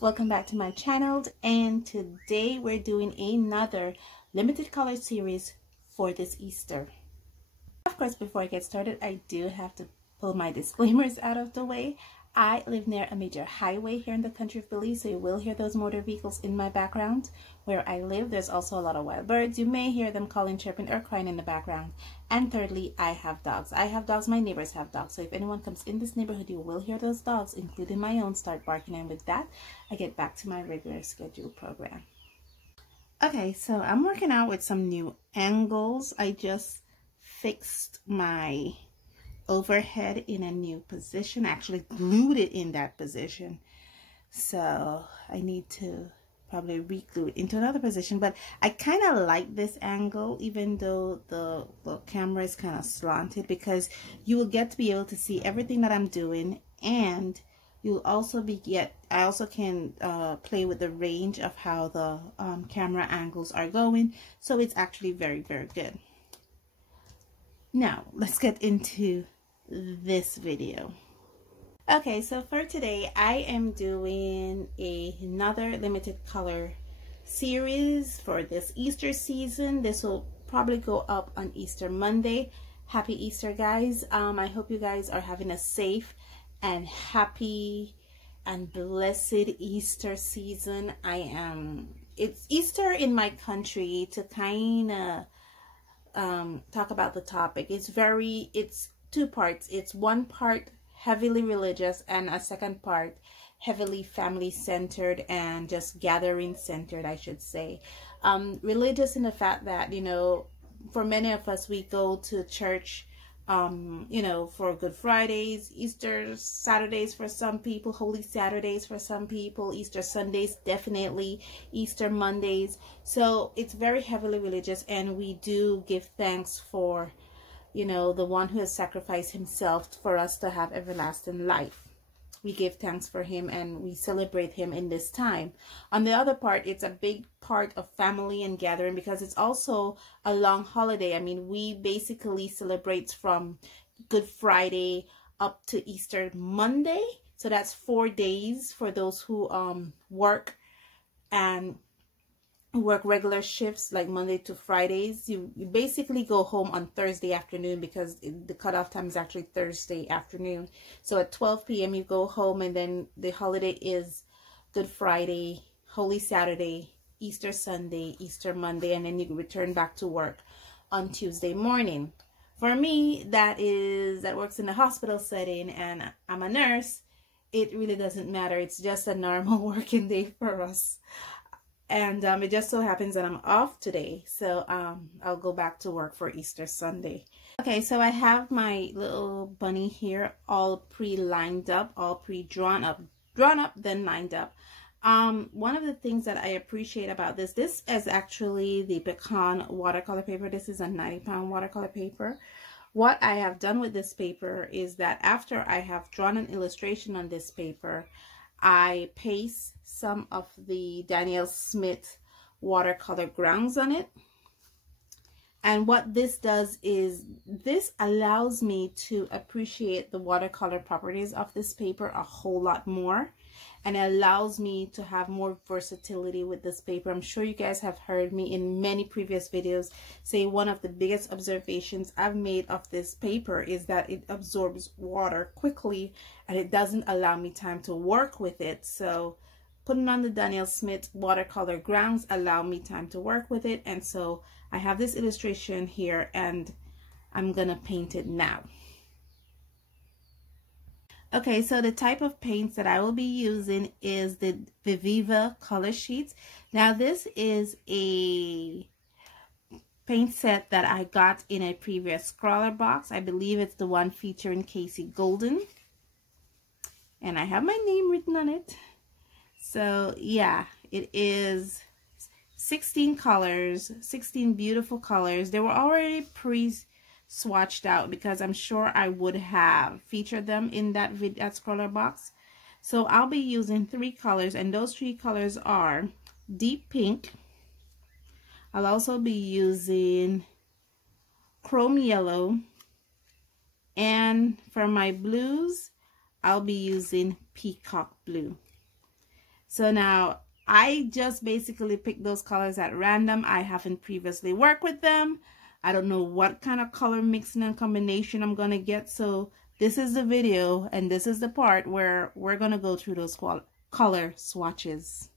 welcome back to my channel, and today we're doing another limited color series for this Easter. Of course, before I get started, I do have to pull my disclaimers out of the way. I live near a major highway here in the country of Belize, so you will hear those motor vehicles in my background. Where I live, there's also a lot of wild birds. You may hear them calling, chirping, or crying in the background. And thirdly, I have dogs. I have dogs, my neighbors have dogs. So if anyone comes in this neighborhood, you will hear those dogs, including my own, start barking. And with that, I get back to my regular scheduled program. Okay, so I'm working out with some new angles. I just fixed my overhead in a new position. I actually glued it in that position, so I need to probably re-glue it into another position. But I kind of like this angle, even though the camera is kind of slanted, because you will get to be able to see everything that I'm doing, and you'll also I also can play with the range of how the camera angles are going, so it's actually very, very good. Now let's get into this video. Okay, so for today I am doing another limited color series for this Easter season. This will probably go up on Easter Monday. Happy Easter, guys. I hope you guys are having a safe and happy and blessed Easter season. It's Easter in my country, to kind of talk about the topic. It's two parts. It's one part heavily religious and a second part heavily family centered and just gathering centered, I should say. Religious in the fact that, you know, for many of us, we go to church you know, for Good Fridays, Easter Saturdays for some people, Holy Saturdays for some people, Easter Sundays, definitely, Easter Mondays. So it's very heavily religious, and we do give thanks for, you know, the one who has sacrificed himself for us to have everlasting life. We give thanks for him and we celebrate him in this time. On the other part, it's a big part of family and gathering, because it's also a long holiday. I mean, we basically celebrate from Good Friday up to Easter Monday. So that's 4 days for those who work regular shifts, like Monday to Fridays. You basically go home on Thursday afternoon, because the cutoff time is actually Thursday afternoon. So at 12 p.m. you go home, and then the holiday is Good Friday, Holy Saturday, Easter Sunday, Easter Monday, and then you return back to work on Tuesday morning. For me, that works in a hospital setting, and I'm a nurse. It really doesn't matter. It's just a normal working day for us. And it just so happens that I'm off today, so I'll go back to work for Easter Sunday. Okay, so I have my little bunny here all pre-lined up, all pre-drawn up, then lined up. One of the things that I appreciate about this is actually the pecan watercolor paper. This is a 90-pound watercolor paper. What I have done with this paper is that after I have drawn an illustration on this paper, I paste some of the Daniel Smith watercolor grounds on it. And what this does is this allows me to appreciate the watercolor properties of this paper a whole lot more, and it allows me to have more versatility with this paper. I'm sure you guys have heard me in many previous videos say one of the biggest observations I've made of this paper is that it absorbs water quickly, and it doesn't allow me time to work with it. So putting on the Daniel Smith watercolor grounds allow me time to work with it. And so I have this illustration here, and I'm gonna paint it now. Okay, so the type of paints that I will be using is the Viviva color sheets. Now this is a paint set that I got in a previous scrawler box. I believe it's the one featuring Casey Golden, and I have my name written on it. So yeah, it is 16 colors, 16 beautiful colors. They were already pre-swatched out, because I'm sure I would have featured them in that scroller box. So I'll be using 3 colors, and those 3 colors are deep pink. I'll also be using chrome yellow, and for my blues I'll be using peacock blue. So now I just basically picked those colors at random. I haven't previously worked with them. I don't know what kind of color mixing and combination I'm going to get. So this is the video, and this is the part where we're going to go through those color swatches.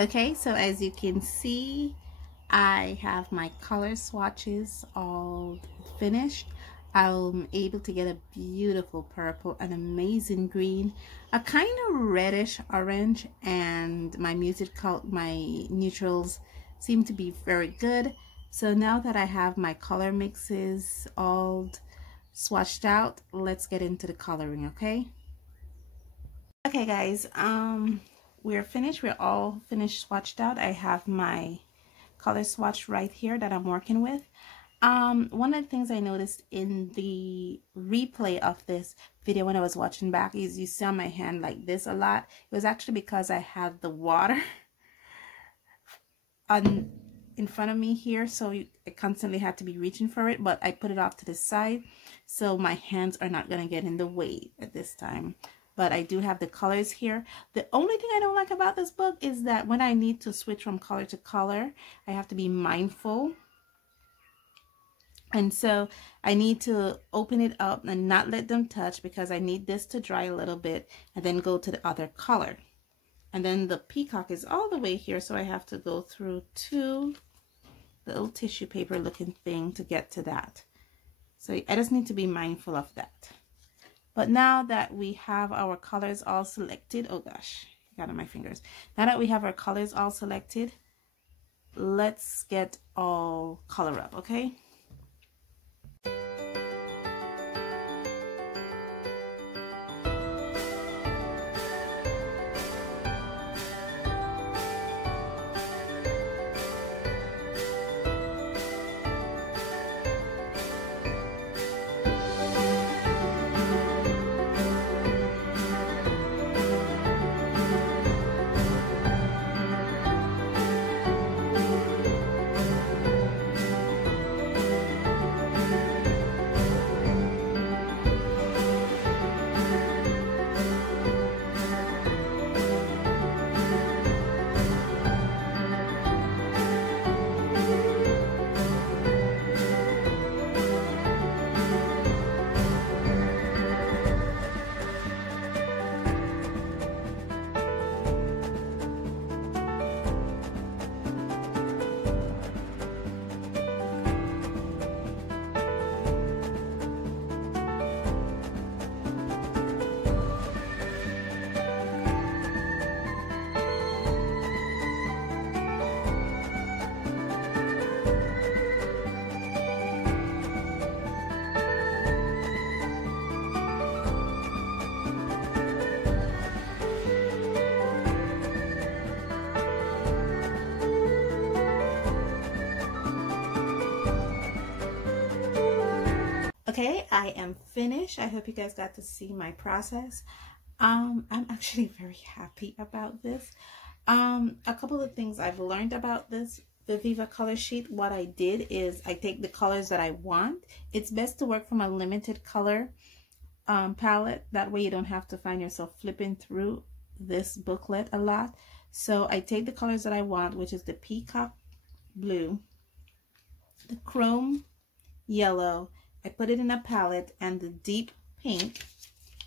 Okay, so as you can see, I have my color swatches all finished. I'm able to get a beautiful purple, an amazing green, a kind of reddish orange, and my neutrals seem to be very good. So now that I have my color mixes all swatched out, let's get into the coloring, okay? Okay guys, we're finished. We're all finished swatched out. I have my color swatch right here that I'm working with. One of the things I noticed in the replay of this video when I was watching back is you saw my hand like this a lot. It was actually because I had the water in front of me here, so I constantly had to be reaching for it, but I put it off to the side so my hands are not going to get in the way at this time. But I do have the colors here. The only thing I don't like about this book is that when I need to switch from color to color, I have to be mindful. And so I need to open it up and not let them touch because I need this to dry a little bit and then go to the other color. And then the peacock is all the way here, so I have to go through two little tissue paper looking thing to get to that. So I just need to be mindful of that. But now that we have our colors all selected, oh gosh, I got on my fingers. Now that we have our colors all selected, let's get all color up, okay? Okay, I am finished. I hope you guys got to see my process. I'm actually very happy about this. A couple of things I've learned about this, the Viva color sheet. What I did is I take the colors that I want. It's best to work from a limited color palette. That way you don't have to find yourself flipping through this booklet a lot. So I take the colors that I want, which is the peacock blue, the chrome yellow, I put it in a palette, and the deep pink,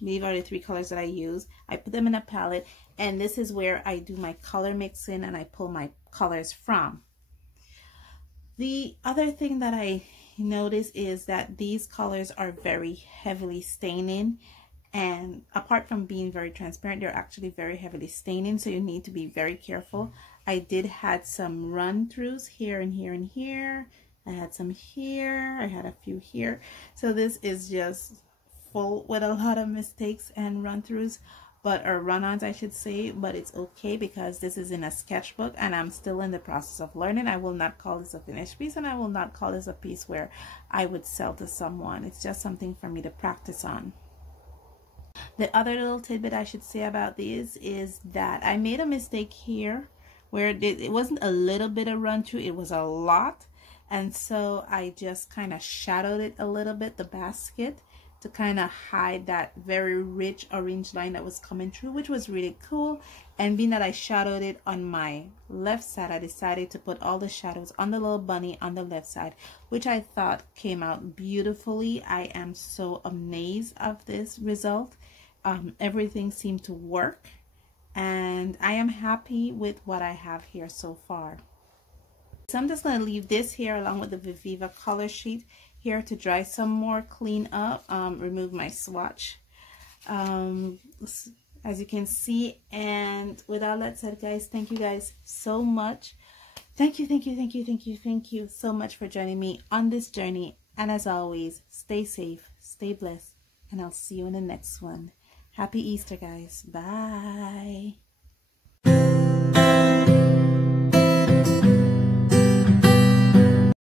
these are the three colors that I use. I put them in a palette, and this is where I do my color mixing and I pull my colors from. The other thing that I notice is that these colors are very heavily staining, And apart from being very transparent, they're actually very heavily staining, so you need to be very careful. I did had some run throughs here and here and here. I had some here, I had a few here. So this is just full with a lot of mistakes and run throughs, but or run-ons I should say, but it's okay because this is in a sketchbook and I'm still in the process of learning. I will not call this a finished piece, and I will not call this a piece where I would sell to someone. It's just something for me to practice on. The other little tidbit I should say about these is that I made a mistake here where it wasn't a little bit of run through, it was a lot. And so I just kind of shadowed it a little bit, the basket, to kind of hide that very rich orange line that was coming through, which was really cool. And being that I shadowed it on my left side, I decided to put all the shadows on the little bunny on the left side, which I thought came out beautifully. I am so amazed of this result. Everything seemed to work, and I am happy with what I have here so far. So I'm just going to leave this here along with the Viviva color sheet here to dry some more, clean up, remove my swatch, as you can see. And with all that said, guys, thank you guys so much. Thank you so much for joining me on this journey. And as always, stay safe, stay blessed, and I'll see you in the next one. Happy Easter, guys. Bye.